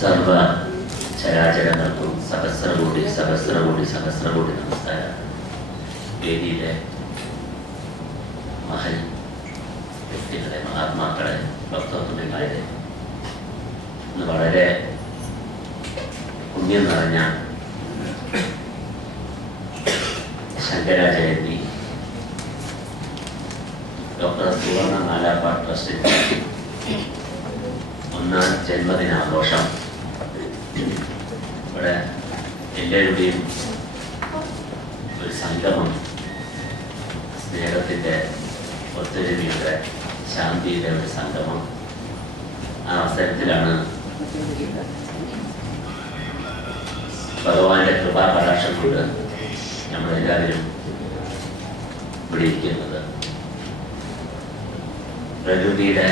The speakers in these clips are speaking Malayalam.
സർവ ചരാചരങ്ങൾക്കും സഹസ്രകോടി സഹസ്രകോടി സഹസ്രകോടി നമസ്കാരം. വേദിയിലെ മഹൽ വ്യക്തികളെ, മഹാത്മാക്കളെ, ഭക്തത്വങ്ങളെ, ഇന്ന് വളരെ പുണ്യം നിറഞ്ഞ ശങ്കരാചാര്യ ഡോക്ടർ സുവർണ നാലാപ്പാട്ട് ട്രസ്റ്റിന്റെ 1ാം ജന്മദിനാഘോഷം ഇവിടെ എല്ലാവരുടെയും ഒരു സംഗമം, സ്നേഹത്തിൻ്റെ, ഒത്തൊരുമയുടെ, ശാന്തിയുടെ ഒരു സംഗമം. ആ അവസരത്തിലാണ് ഭഗവാന്റെ കൃപാകടാക്ഷം കൊണ്ട് നമ്മളെല്ലാവരും ഇവിടെ ഇരിക്കുന്നത്. പ്രകൃതിയുടെ,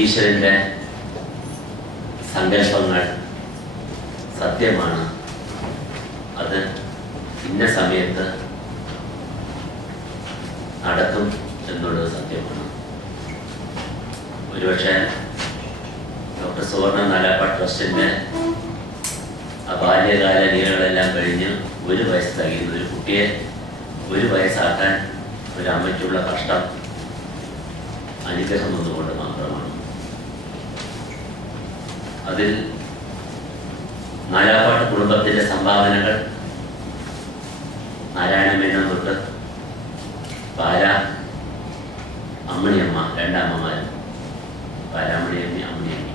ഈശ്വരന്റെ സങ്കല്പങ്ങൾ സത്യമാണ്. അത് ഇന്ന സമയത്ത് നടക്കും എന്നുള്ളത് സത്യമാണ്. ഒരുപക്ഷെ ഡോക്ടർ സുവർണ നാലാപ്പാട്ട് ട്രസ്റ്റിന്റെ ആ ബാല്യകാല ലീലകളെല്ലാം കഴിഞ്ഞ് 1 വയസ്സ് തികയുന്ന ഒരു കുട്ടിയെ 1 വയസ്സാക്കാൻ ഒരു അമ്മയ്ക്കുള്ള കഷ്ടം അനുഗ്രഹം ഒന്നുകൊണ്ട് മാത്രമാണ്. അതിൽ നാലാപ്പാട്ട് കുടുംബത്തിന്റെ സംഭാവനകൾ നാരായണ മേനോൻ തൊട്ട് പാല അമ്മണിയമ്മ, 2 അമ്മമാരും, പാലാമണിയമ്മി, അമ്മണിയമ്മി,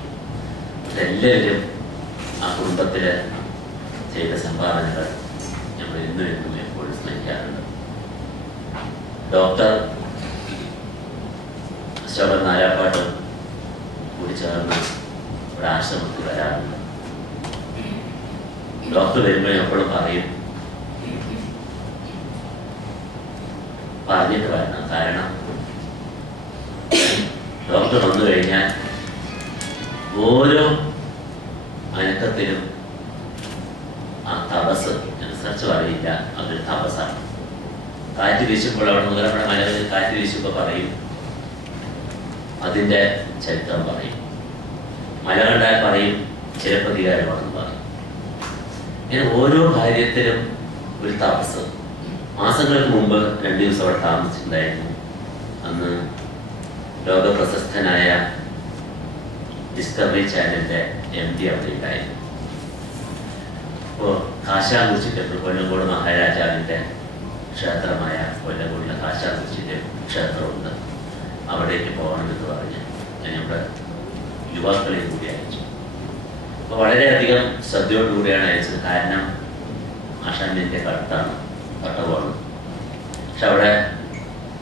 എല്ലാവരും ആ കുടുംബത്തില് ചെയ്ത സംഭാവനകൾ നമ്മൾ എന്നും എപ്പോഴും സ്മരിക്കാറുണ്ട്. ഡോക്ടർ അശോകൻ നാലാപ്പാട്ടും കൂടി ചേർന്ന് ഒരു ആശ്രമത്തിൽ വരാറുണ്ട്. ഡോക്ടർ വരുമ്പോഴും എപ്പോഴും പറയും, പറഞ്ഞിട്ട് വരണം. കാരണം ഡോക്ടർ വന്നു കഴിഞ്ഞാൽ ഓരോ അനക്കത്തിലും ആ തപസ് അനുസരിച്ച് പറയില്ല, അതൊരു തപസ്സാണ്. കാറ്റ് വീശുമ്പോൾ അവിടെ മുതൽ നമ്മുടെ മലകളിൽ കാറ്റ് വീശുമ്പോൾ പറയും, അതിൻ്റെ ചരിത്രം പറയും. മല കണ്ടാൽ പറയും ചിലപ്പതികാരമാണെന്ന് പറയും. ഇങ്ങനെ ഓരോ കാര്യത്തിലും ഒരു തപസ്. മാസങ്ങൾക്ക് മുമ്പ് 2 ദിവസം അവിടെ താമസിച്ചിട്ടുണ്ടായിരുന്നു. അന്ന് ലോകപ്രശസ്തനായ ഡിസ്കവറി ചാനലിന്റെ MD അവിടെ ഉണ്ടായിരുന്നു. അപ്പോൾ കാശാകുറിച്ചി ടെമ്പിൾ, കൊല്ലങ്കോട് മഹാരാജാവിന്റെ ക്ഷേത്രമായ കൊല്ലങ്കോടിലെ കാശാകുറിച്ചി ക്ഷേത്രമുണ്ട്, അവിടേക്ക് പോകണമെന്ന് പറഞ്ഞ് ഞാൻ നമ്മുടെ യുവാക്കളെയും കൂടി അയച്ചു. അപ്പോൾ വളരെയധികം ശ്രദ്ധയോടുകൂടിയാണ് അയച്ചത്. കാരണം ആശാന്യൻ്റെ കട്ടാണ്, കട്ടകമാണ്. പക്ഷെ അവിടെ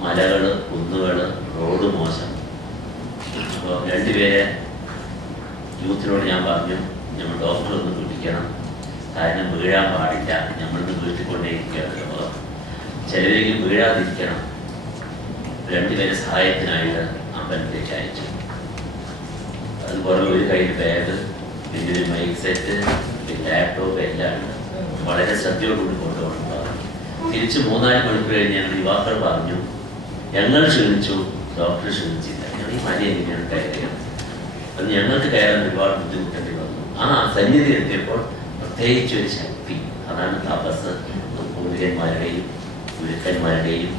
മലകൾ, കുന്നുകൾ, റോഡ് മോശം. അപ്പോൾ 2 പേരെ യൂത്തിനോട് ഞാൻ പറഞ്ഞു, നമ്മൾ ഡോക്ടറൊന്ന് പിടിക്കണം, കാരണം വീഴാൻ പാടില്ല, നമ്മളിന്ന് വീട്ടിക്കൊണ്ടേയിരിക്കുകയാണ്. അപ്പോൾ ചിലരെങ്കിലും വീഴാതിരിക്കണം. 2 പേരെ സഹായത്തിനായിട്ട് അമ്പലത്തിലേക്ക് അയച്ചു. അതുപോലെ ഒരു കയ്യിൽ ബാഗ്, പിന്നെ ഒരു മൈക്ക് സെറ്റ്, പിന്നെ ലാപ്ടോപ്പ് എല്ലാം ഉണ്ട്. വളരെ ശ്രദ്ധയോടുകൂടി കൊണ്ടുപോകണം പറഞ്ഞു. തിരിച്ച് 3-4 മണിക്കൂർ കഴിഞ്ഞ് ഞങ്ങൾ യുവാക്കൾ പറഞ്ഞു, ഞങ്ങൾ ക്ഷണിച്ചു, ഡോക്ടർ ക്ഷണിച്ചില്ല, ഞങ്ങൾ ഈ മല എങ്ങനെയാണ് കയറുക? അത് ഞങ്ങൾക്ക് കയറാൻ ഒരുപാട് ബുദ്ധിമുട്ടേണ്ടി വന്നു. ആ സന്നിധി എത്തിയപ്പോൾ പ്രത്യേകിച്ചൊരു ശക്തി, അതാണ് തപസ്. പൂർവികന്മാരുടെയും ഗുരുക്കന്മാരുടെയും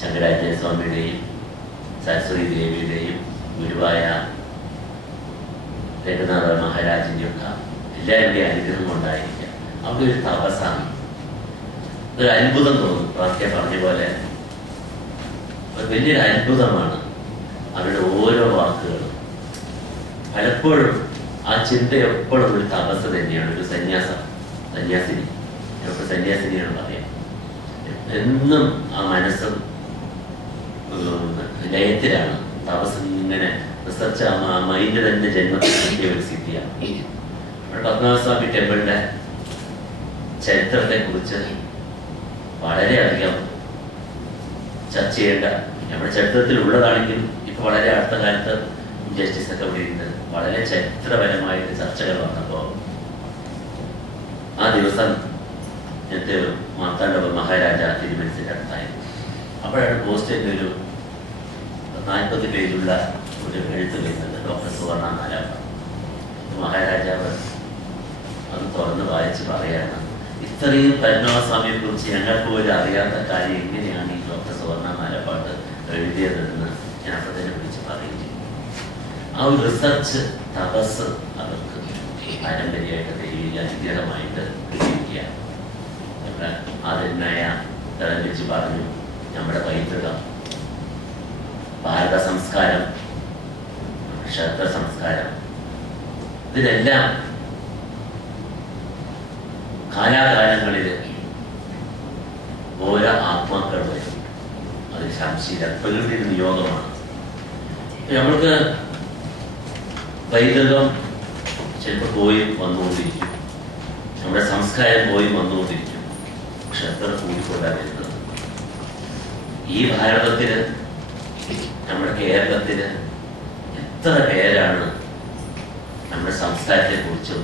ശങ്കരാചാര്യ സ്വാമിയുടെയും സരസ്വതി ദേവിയുടെയും ഗുരുവായ രഘുനാഥ മഹാരാജിൻ്റെയും ഒക്കെ എല്ലാവരുടെയും അനുഗ്രഹം കൊണ്ടായിരിക്കാം. അവിടെ ഒരു തപസ്സാണ്, ഒരു അത്ഭുതം തോന്നും. പ്രാർത്ഥന പറഞ്ഞ പോലെ ഒരു വലിയൊരു അത്ഭുതമാണ് അവരുടെ ഓരോ വാക്കുകളും. പലപ്പോഴും ആ ചിന്ത എപ്പോഴും ഒരു തപസ് തന്നെയാണ്. ഒരു സന്യാസിനി, ഡോക്ടർ സന്യാസിനിയാണ് പറയാം. എന്നും ആ മനസ്സും ലയത്തിലാണ്. തപസ് ഇങ്ങനെ റിസർച്ച് ആ മൈൻഡ് തന്നെ ജന്മത്തിൽ കിട്ടിയ ഒരു സ്ഥിതിയാണ്. പത്മനാഭസ്വാമി ടെമ്പിളിന്റെ ചരിത്രത്തെ കുറിച്ച് വളരെയധികം ചർച്ച ചെയ്യേണ്ട, നമ്മുടെ ചരിത്രത്തിൽ ഉള്ളതാണെങ്കിലും ഇപ്പൊ വളരെ അടുത്ത കാലത്ത് ജസ്റ്റിസ് ഒക്കെ ഇവിടെ വളരെ ചരിത്രപരമായിട്ട് ചർച്ചകൾ വന്നപ്പോൾ ആ ദിവസം എൻ്റെ മാർത്താണ്ഡ മഹാരാജ തിരുമനസിന്റെ അടുത്തായിരുന്നു. അപ്പോഴാണ് പോസ്റ്റിൻ്റെ ഒരു 40 പേജുള്ള ഒരു എഴുത്ത് വരുന്നത്, ഡോക്ടർ സുവർണ നാലാപ്പാട്ട്. മഹാരാജാവ് അത് തുറന്ന് വായിച്ച് പറയാണ്, ഇത്രയും പത്മനാഭസ്വാമിയെ കുറിച്ച് ഞങ്ങൾക്ക് പോലും അറിയാത്ത കാര്യം എങ്ങനെയാണ് ഈ ഡോക്ടർ സുവർണ നാലപ്പാട്ട് എഴുതിയതെന്ന് ഞാൻ അപ്പോൾ തന്നെ വിളിച്ച് പറയുകയും ചെയ്തു. ആ ഒരു റിസർച്ച് തപസ് അവർക്ക് പാരമ്പര്യമായിട്ട് ദൈവിക അനുഗ്രഹമായിട്ട് കിട്ടിയിരിക്കുക. നമ്മുടെ ആദരണീയ വെച്ച് പറഞ്ഞു, നമ്മുടെ പൈതൃകം, ഭാരത സംസ്കാരം, ക്ഷേത്ര സംസ്കാരം, ഇതിനെല്ലാം കാലാകാലങ്ങളിൽ ഓരോ ആത്മാക്കൾ വരും. അത് ശംശീല പ്രകൃതിയുടെ നിയോഗമാണ്. നമ്മൾക്ക് പൈതൃകം ചിലപ്പോൾ പോയി വന്നുകൊണ്ടിരിക്കും, നമ്മുടെ സംസ്കാരം പോയി വന്നുകൊണ്ടിരിക്കും. പക്ഷെ എത്ര കൂടിക്കൊണ്ടാ വരുന്നത്. ഈ ഭാരതത്തിന്, നമ്മുടെ കേരളത്തിന് എത്ര പേരാണ് നമ്മുടെ സംസ്കാരത്തെക്കുറിച്ചും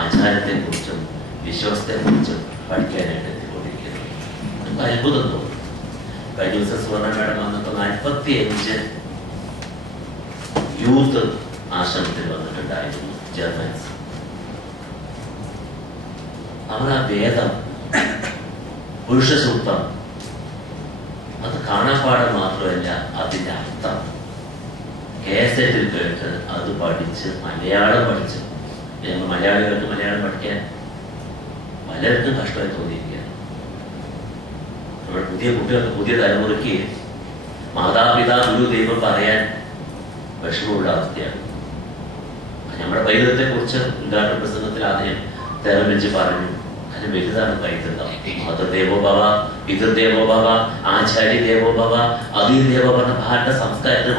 ആചാരത്തെക്കുറിച്ചും വിശ്വാസത്തെക്കുറിച്ചും പഠിക്കാനായിട്ട് എത്തിക്കൊണ്ടിരിക്കുന്നത്. നമുക്ക് അത്ഭുതം തോന്നും. കഴിഞ്ഞ ദിവസം സുവർണ മേഡം വന്നപ്പോൾ 45 യൂത്ത് ആശ്രമത്തിൽ വന്നിട്ടുണ്ടായിരുന്നു, ജർമ്മൻസ്. അവർ ആ വേദം, പുരുഷ സൂക്തം, അത് കാണാപ്പാടം മാത്രമല്ല, അതിൻ്റെ അർത്ഥം കേസറ്റിൽ കേട്ട് അത് പഠിച്ച് മലയാളം പഠിച്ചു. ഞങ്ങൾ മലയാളികൾക്ക് മലയാളം പഠിക്കാൻ പലർക്കും കഷ്ടമായി തോന്നിയിരിക്കുകയാണ്. നമ്മുടെ പുതിയ കുട്ടികൾക്ക്, പുതിയ തലമുറയ്ക്ക് മാതാപിതാ ഗുരു ദൈവം പറയാൻ വിഷമമുള്ള അവസ്ഥയാണ്. നമ്മുടെ പൈതൃകത്തെ കുറിച്ച് ഉദ്ഘാടന പ്രസംഗത്തിൽ ആദ്യം തെരഞ്ഞെടുത്ത് പറഞ്ഞു, അതിന് വലുതാണ് പൈതൃകം. മാതൃദേവോ ഭവ, പിതൃദേവോ ഭവ, ആചാര്യ ദേവോ ഭവ, അതിദേവോ ഭവ. ഭാരത സംസ്കാരത്തിനും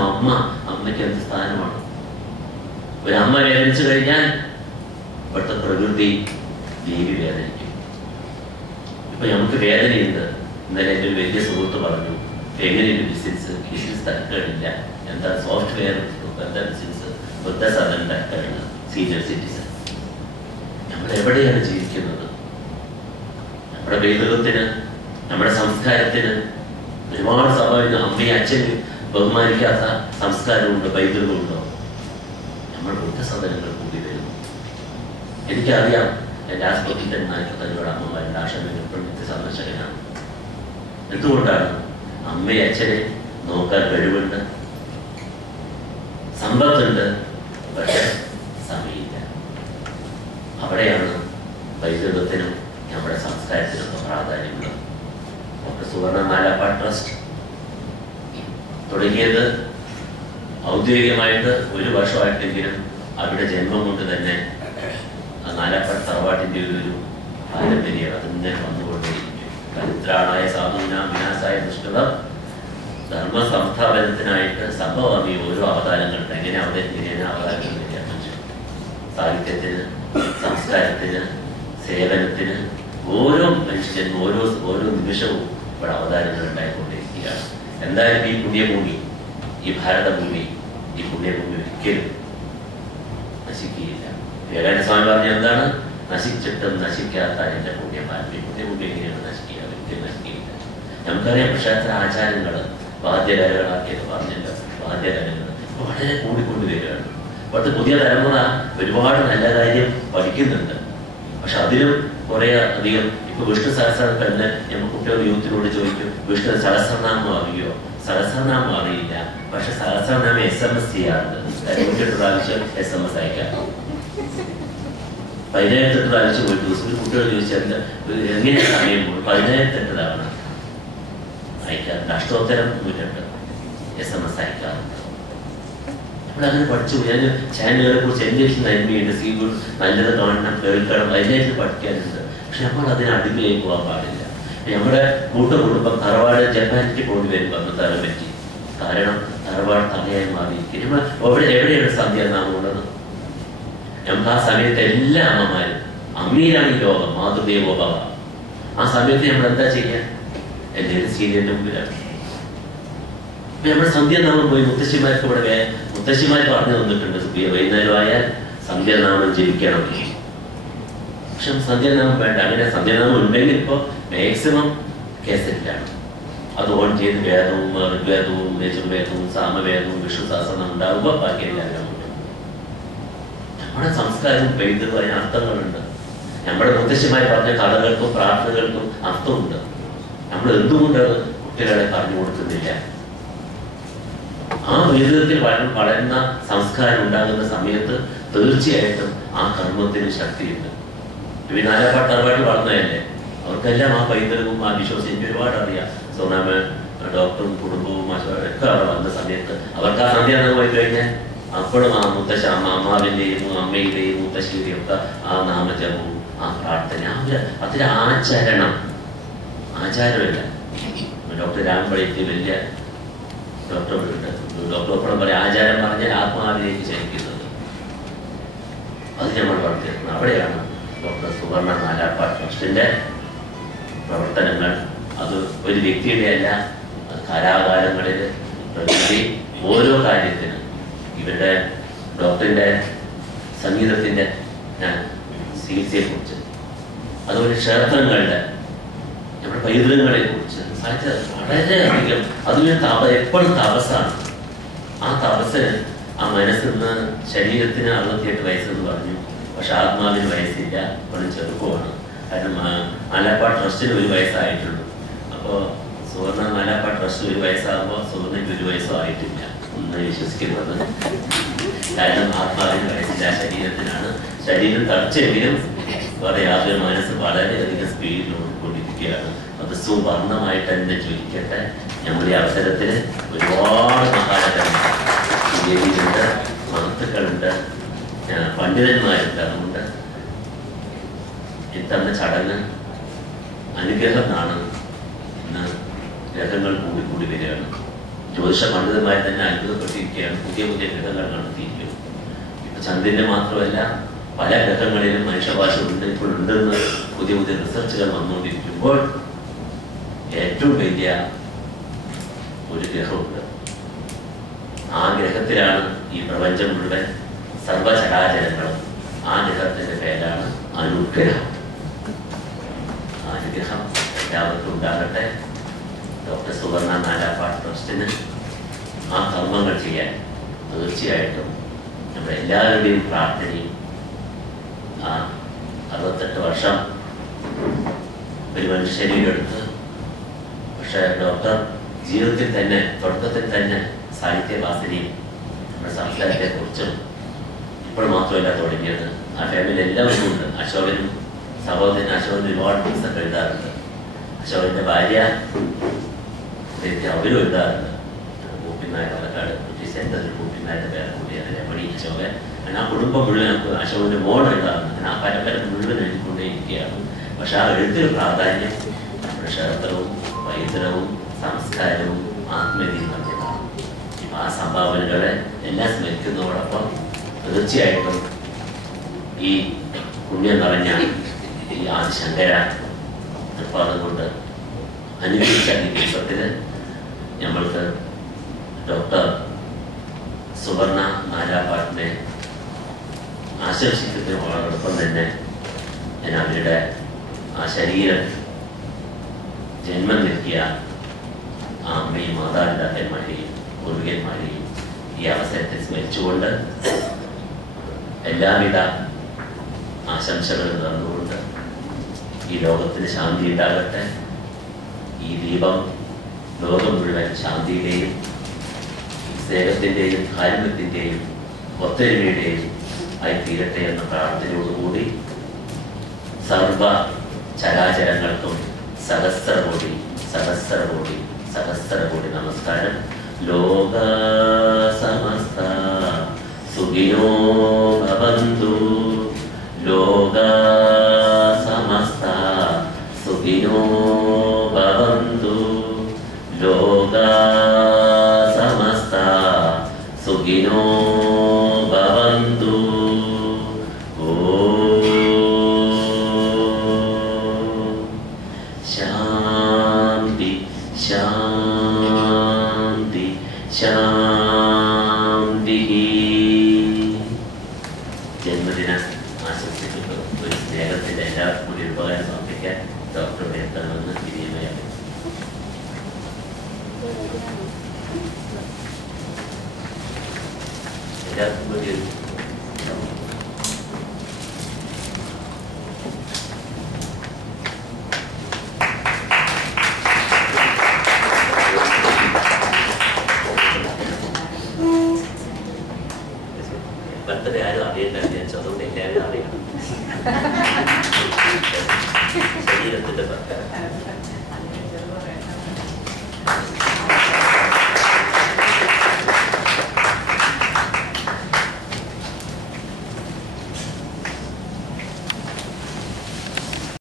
അമ്മയ്ക്ക് എന്ത് സ്ഥാനമാണ്? ഒരമ്മ വേദനിച്ചു കഴിഞ്ഞാൽ ഇവിടുത്തെ പ്രകൃതി ദേവി വേദനിക്കും. ഇപ്പൊ നമുക്ക് വേദനയുണ്ട്. ഇന്നലെ എൻ്റെ ഒരു വലിയ സുഹൃത്ത് പറഞ്ഞു, എങ്ങനെയൊരു ബിസിനസ് തരക്കേടില്ല, എന്താ സോഫ്റ്റ്വെയർ, എന്താ ബിസിനസ്, വൃദ്ധസദനം തരക്കേടില്ല, സീനിയർ സിറ്റിസൺ. നമ്മൾ എവിടെയാണ് ജീവിക്കുന്നത്? നമ്മുടെ പൈതൃകത്തിന്, നമ്മുടെ സംസ്കാരത്തിന് ഒരുപാട് സ്വാഭാവിക അമ്മയും അച്ഛനും ബഹുമാനിക്കാത്ത സംസ്കാരമുണ്ടോ, പൈതൃകമുണ്ടോ? നമ്മൾ വൃദ്ധസദനങ്ങൾ കൂടി വരുന്നു. എനിക്കറിയാം, എൻ്റെ ആസ്പത്രിയിൽ തന്നെ 45 അമ്മമാരുടെ ആശ്രമം എപ്പോഴും സന്ദർശകനാണ്. എന്തുകൊണ്ടാണ്? അമ്മയെ അച്ഛനെ നോക്കാൻ കഴിവുണ്ട്, സമ്പത്തുണ്ട്, പക്ഷെ സമയമില്ല. അവിടെയാണ് പൈതൃകത്തിനും നമ്മുടെ സംസ്കാരത്തിനൊക്കെ പ്രാധാന്യമുള്ളത്. ഡോക്ടർ സുവർണ നാലപ്പാട്ട് ട്രസ്റ്റ് തുടങ്ങിയത് ഔദ്യോഗികമായിട്ട് 1 വർഷമായിട്ടെങ്കിലും അവിടെ ജന്മം കൊണ്ട് തന്നെ നാലപ്പാട്ട് തറവാട്ടിൻ്റെ ഒരു പാരമ്പര്യം അതിനെ വന്നുകൊണ്ടേയിരിക്കും. ദരിദ്രാണായ സാധൂനാം വിനാശായ ദുഷ്ടതം ധർമ്മ സംസ്ഥാപനത്തിനായിട്ട് സംഭവമായി ഓരോ അവതാരങ്ങൾക്ക് എങ്ങനെ അവതാരങ്ങൾ വ്യാപിച്ചു. സാഹിത്യത്തിന്, സംസ്കാരത്തിന്, സേവനത്തിന് ഓരോ മനുഷ്യനും ഓരോ നിമിഷവും ഇവിടെ അവതാരങ്ങൾ ഉണ്ടായിക്കൊണ്ടിരിക്കുകയാണ്. എന്തായാലും ഈ പുണ്യഭൂമി, ഈ ഭാരതഭൂമി, ഈ പുണ്യഭൂമി ഒരിക്കലും നശിക്കുകയില്ല. വിവേകാനന്ദ സ്വാമി പറഞ്ഞ എന്താണ്? നശിച്ചിട്ടും നശിക്കാത്ത എൻ്റെ പുണ്യഭൂമി. പുണ്യഭൂമി എങ്ങനെയാണ് നശിക്കുക? ഒരിക്കലും നശിക്കുകയില്ല. നമുക്കറിയാം, ക്ഷേത്ര ആചാരങ്ങൾ, വാദ്യകലകളാക്കിയൊക്കെ പറഞ്ഞില്ല, വാദ്യകലകൾ വളരെ കൂടിക്കൊണ്ട് വരികയാണ്. ഇപ്പോഴത്തെ പുതിയ തലമുറ ഒരുപാട് നല്ല കാര്യം പഠിക്കുന്നുണ്ട്. പക്ഷെ അതിലും കുറെ അധികം ഇപ്പൊ വിഷ്ണു സഹസ്രം കഴിഞ്ഞ് നമ്മൾ കുട്ടികൾ യൂത്തിനോട് ചോദിക്കും, വിഷ്ണു സഹസ്രനാമം അറിയോ? സഹസ്രനാമം അറിയില്ല, പക്ഷെ സഹസ്രനാമം SMS ചെയ്യാറുണ്ട്. 18 പ്രാവശ്യം SMS അയക്കാം. 18 പ്രാവശ്യം ഒരു ദിവസം കുട്ടികൾ ചോദിച്ചാൽ എങ്ങനെ സമയം പോകും? 18 തവണ അയക്കാറുണ്ട്. അഷ്ടോത്തരം 102 SMS അയക്കാറുണ്ട്. നമ്മളങ്ങനെ പഠിച്ചു. ഞാൻ ചാനലുകളെ കുറിച്ച് അന്വേഷിച്ച് നന്മയുണ്ട്, സീഗുഡ് നല്ലത് കാണണം, കേൾക്കണം, അതിനായിട്ട് പഠിക്കാനുണ്ട്. പക്ഷെ നമ്മൾ അതിന് അടിമയായി പോകാൻ പാടില്ല. നമ്മുടെ കൂട്ടുകുടുംബം തറവാട് ജപ്പാനിക്ക് പോയി വരുമ്പോൾ അന്ന് തറ പറ്റി. കാരണം തറവാട് തലയായി മാറിയിരിക്കും. നമ്മൾ എവിടെയാണ് സന്ധ്യാനാമം ഉള്ളത്? നമുക്ക് ആ സമയത്ത് എല്ലാ അമ്മമാരും, അമ്മയിലാണ് ഈ ലോകം, മാതൃദേവോ ഭവ. ആ സമയത്ത് നമ്മൾ എന്താ ചെയ്യാൻ? എല്ലാവരും സീരിയലിന്റെ മുമ്പിലാണ്. നമ്മുടെ സന്ധ്യാനാമം പോയി മുത്തശ്ശിമാർക്ക് ഇവിടെ മുത്തശ്ശിമാർ പറഞ്ഞു തന്നിട്ടുണ്ട്, വൈകുന്നേരം ആയാൽ സന്ധ്യാനാമം ജപിക്കണം. പക്ഷെ സന്ധ്യാനാമം വേണ്ട. അങ്ങനെ സന്ധ്യാനാമം ഉണ്ടെങ്കിൽ ഇപ്പോൾ മാക്സിമം കേസറ്റിലാണ്. അത് ഓൺ ചെയ്ത് വേദവും ഋഗ്വേദവും യജുർവേദവും സാമവേദവും വിഷ്ണു സഹസ്രനാമം ഉണ്ടാകുമ്പോൾ ബാക്കി എല്ലാവരും അവിടെ സംസ്കാരവും പെയ്തതും അതിന് അർത്ഥങ്ങളുണ്ട്. നമ്മുടെ മുത്തശ്ശിമാർ പറഞ്ഞ കഥകൾക്കും പ്രാർത്ഥനകൾക്കും അർത്ഥമുണ്ട്. നമ്മൾ എന്തുകൊണ്ട് കുട്ടികളെ പറഞ്ഞു കൊടുക്കുന്നില്ല? ആ വിധത്തിൽ വളരുന്ന സംസ്കാരം ഉണ്ടാകുന്ന സമയത്ത് തീർച്ചയായിട്ടും ആ കർമ്മത്തിന് ശക്തിയുണ്ട്. ഇവർ നാലാപ്പാട്ട് വളർന്നതല്ലേ, അവർക്കെല്ലാം ആ പൈതൃകവും ആ വിശ്വാസം എനിക്ക് ഒരുപാട് അറിയാം. സോനാമ ഡോക്ടറും കുടുംബവും ഒക്കെ അവിടെ വന്ന സമയത്ത് അവർക്ക് ആ സന്ധ്യാനം പോയി കഴിഞ്ഞാൽ അപ്പോഴും ആ മുത്തശ്ശ അമ്മാവിൻ്റെയും അമ്മയുടെയും മുത്തശ്ശിയുടെയും ഒക്കെ ആ നാമജപവും ആ പ്രാർത്ഥന അതിന് ആചാരമില്ല. ഡോക്ടർ രാമപള്ളിക്ക് വലിയ ഡോക്ടറോടൊപ്പം പറയാം, ആചാരം പറഞ്ഞാൽ ആത്മാവിലേക്ക് ചലിക്കുന്നത്. അത് നമ്മൾ വളർത്തിയെടുക്കുന്നത്. അവിടെയാണ് ഡോക്ടർ സുവർണ നാലാപ്പാട്ട് ട്രസ്റ്റിന്റെ പ്രവർത്തനങ്ങൾ. അത് ഒരു വ്യക്തിയുടെ അല്ല, അത് കാലാകാലങ്ങളിൽ പ്രകൃതി ഓരോ കാര്യത്തിനും ഇവരുടെ ഡോക്ടറിന്റെ സംഗീതത്തിന്റെ ചികിത്സയെക്കുറിച്ച്, അതുപോലെ ക്ഷേത്രങ്ങളുടെ നമ്മുടെ പൈതൃകങ്ങളെ കുറിച്ച് വളരെയധികം അതിന് എപ്പോഴും തപസ്സാണ്. ആ തപസ്സിന് ആ മനസ്സിന്ന് ശരീരത്തിന് 68 വയസ്സെന്ന് പറഞ്ഞു, പക്ഷെ ആത്മാവിന് വയസ്സില്ല, എപ്പോഴും ചെറുപ്പമാണ്. കാരണം നാലാപ്പാട്ട് ട്രസ്റ്റിന് 1 വയസ്സായിട്ടുള്ളൂ. അപ്പോൾ സുവർണ നാലാപ്പാട്ട് ട്രസ്റ്റ് 1 വയസ്സാകുമ്പോൾ സുവർണയ്ക്ക് 1 വയസ്സും ആയിട്ടില്ല എന്ന് വിശ്വസിക്കുന്നത്. കാരണം ആത്മാവിന് വയസ്സില്ല, ശരീരത്തിനാണ്. ശരീരം തടച്ചെങ്കിലും വേറെ യാതൊരു മനസ്സ് വളരെയധികം സ്പീഡിൽ ഓടിക്കൊണ്ടിരിക്കുകയാണ്. അത് സുവർണമായിട്ട് തന്നെ ജ്വലിക്കട്ടെ. നമ്മുടെ ഈ അവസരത്തിൽ ഒരുപാട് മഹാനഗരങ്ങളുണ്ട്, മഹത്തുക്കളുണ്ട്, പണ്ഡിതന്മാരുണ്ട്. അതുകൊണ്ട് ഇത്തവണ ചടങ്ങ് അനുഗ്രഹമാണ്. ഇന്ന് ഗ്രഹങ്ങൾ കൂടി വരികയാണ്. ജ്യോതിഷ പണ്ഡിതന്മാർ തന്നെ അത്ഭുതപ്പെട്ടിരിക്കുകയാണ്. പുതിയ ഗ്രഹങ്ങൾ നടത്തിയിരിക്കുന്നു. ഇപ്പൊ ചന്ദ്രന്റെ മാത്രമല്ല, പല ഗ്രഹങ്ങളിലും മനുഷ്യഭാഷ ഇപ്പോഴുണ്ടെന്ന് പുതിയ റിസർച്ചുകൾ വന്നുകൊണ്ടിരിക്കുമ്പോൾ ഏറ്റവും വലിയ ഒരു ഗ്രഹമുണ്ട്. ആ ഗ്രഹത്തിലാണ് ഈ പ്രപഞ്ചം മുഴുവൻ സർവചരാചരങ്ങളും. ആ ഗ്രഹത്തിന്റെ പേരാണ് അനുഗ്രഹം. അനുഗ്രഹം എല്ലാവർക്കും ഉണ്ടാകട്ടെ. ഡോക്ടർ സുവർണ നാലാപ്പാട്ട് ട്രസ്റ്റിന് ആ കർമ്മങ്ങൾ ചെയ്യാൻ തീർച്ചയായിട്ടും നമ്മുടെ എല്ലാവരുടെയും പ്രാർത്ഥനയും. ആ 68 വർഷം ഒരു മനുഷ്യരീരെടുത്ത്, പക്ഷെ ഡോക്ടർ ജീവിതത്തിൽ തന്നെ തുടക്കത്തിൽ തന്നെ സാഹിത്യവാസനയും നമ്മുടെ സംസ്കാരത്തെക്കുറിച്ചും ഇപ്പോൾ മാത്രമല്ല തുടങ്ങിയത്. ആ ഫാമിലി എല്ലാവർക്കും ഉണ്ട്. അശോകനും സഹോദരൻ അശോകൻ ഒരുപാട് പുസ്തകം എഴുതാറുണ്ട്. അശോകന്റെ ഭാര്യ അവരും എഴുതാറുണ്ട്. കൂപ്പിനായ പാലക്കാട് സെന്ററിൽ കൂപ്പിനായന്റെ പേരെ കൂടിയാണ് രമണി അശോകൻ. അങ്ങനെ ആ കുടുംബം മുഴുവൻ അശോകന്റെ മോൾ എഴുതാറുണ്ട്. അങ്ങനെ ആ പരമ്പര മുഴുവൻ എഴുതിക്കൊണ്ടേയിരിക്കുകയാണ്. പക്ഷെ ആ എഴുത്തിൽ പ്രാധാന്യം നമ്മുടെ ക്ഷേത്രവും പൈതൃകവും സംസ്കാരവും ആത്മീയതയും തമ്മിലാണ്. ഇപ്പം ആ സംഭാവനകളെ എല്ലാം സ്മരിക്കുന്നതോടൊപ്പം തീർച്ചയായിട്ടും ഈ പുണ്യം നിറഞ്ഞ ഈ ആദിശങ്കര നിർപ്പാദം കൊണ്ട് അനുഗ്രഹിച്ച ഈ ദിവസത്തിൽ നമ്മൾക്ക് ഡോക്ടർ സുവർണ നാലാപ്പാട്ടിനെ ആശംസിക്കുന്നതോടൊപ്പം തന്നെ ഞാൻ അവരുടെ ആ ശരീരം ജന്മം നൽകിയ ആ അമ്മയും മാതാപിതാക്കന്മാരെയും പൂർവികന്മാരെയും ഈ അവസരത്തിൽ സ്മരിച്ചുകൊണ്ട് എല്ലാവിധ ആശംസകളും തന്നുകൊണ്ട് ഈ ലോകത്തിന് ശാന്തി ഉണ്ടാകട്ടെ. ഈ ദീപം ലോകം മുഴുവൻ ശാന്തിയുടെയും സ്നേഹത്തിൻ്റെയും കാരുണ്യത്തിൻ്റെയും ഒത്തൊരുമയുടെയും ആയി തീരട്ടെ എന്ന പ്രാർത്ഥനയോടുകൂടി സർവ ചരാചരങ്ങൾക്കും സഹസ്രകോടി സഹസ്രകോടി സഹസ്രകോടി നമസ്കാരം. ലോക സമസ്ത സുഖിനോ ഭവന്തു. ലോക സമസ്ത സുഖിനോ ഭവന്തു. ലോക സമസ്ത സുഖിനോ ഭവന്തു. ശാന്തി ശാന്തി ശാന്തി. ജന്മദിന ആശംസിക്കുന്നു. ഒരു സ്നേഹത്തിന്റെ എല്ലാവർക്കും കൂടി ഉപകാരം സമർപ്പിക്കാൻ ഡോക്ടർ എത്തണമെന്ന് വിനിമയം. എല്ലാവർക്കും കൂടി അറിയാം.